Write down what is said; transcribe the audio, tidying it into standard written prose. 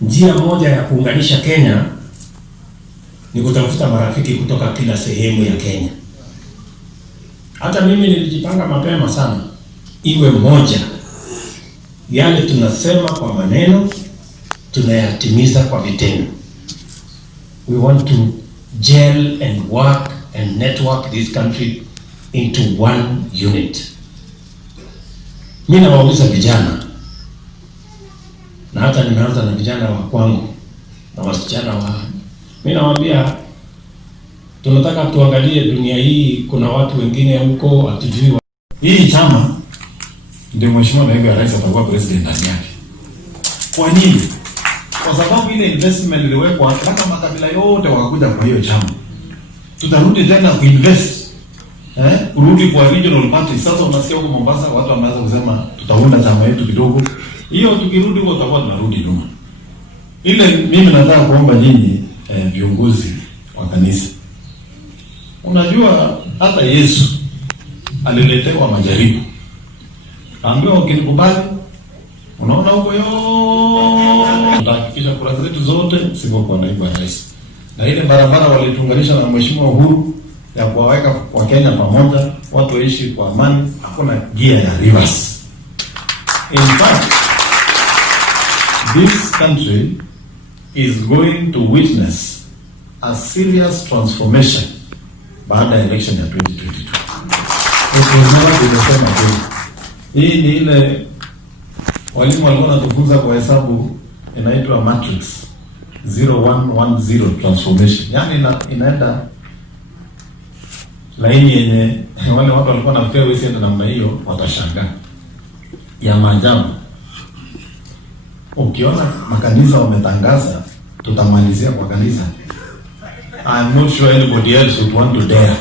Njia moja ya kuunganisha Kenya ni kutafuta marafiki kutoka kila sehemu ya Kenya. Hata mimi nilijipanga mapema sana iwe moja. Yale tunasema kwa maneno tunayatimiza kwa vitendo. We want to gel and work and network this country into one unit. Mimi nawauliza vijana, na hata nimeanza na vijana wa kwangu na wasichana wa, mimi nawaambia tunataka tuangalie dunia hii, kuna watu wengine huko hatujui. Hii chama ndio Mheshimiwa Naibu wa Rais atakuwa president ndani yake. Kwa nini? Kwa sababu ile investment iliwekwa, hata makabila yote wakakuja kwa hiyo chama. Tutarudi tena kuinvest. Kurudi kwa regional party. Sasa unasikia huko Mombasa watu wameanza kusema tutaunda chama yetu kidogo. Hiyo tukirudi huko tutakuwa tunarudi nyuma. Ile mimi nataka kuomba nyinyi viongozi wa kanisa. Unajua hata Yesu aliletewa majaribu. Ambiwa ukinikubali, unaona huko tutahakikisha kura zetu zote siko kwa naibu wa rais. Na ile barabara walitunganisha na Mheshimiwa Uhuru ya kuwaweka kwa Kenya pamoja, watu waishi kwa amani, hakuna gia ya reverse. In fact, this country is going to witness a serious transformation baada ya election ya 2022. Tunasema hii ni ile walimu walikuwa wanatufunza kwa hesabu inaitwa matrix 0110 transformation. Yaani inaenda laini yenye wale watu walikuwa wanafikiria wewe sienda namna hiyo watashangaa. Ya maajabu. Ukiona makanisa wametangaza tutamalizia kwa kanisa, I'm not sure anybody else would want to dare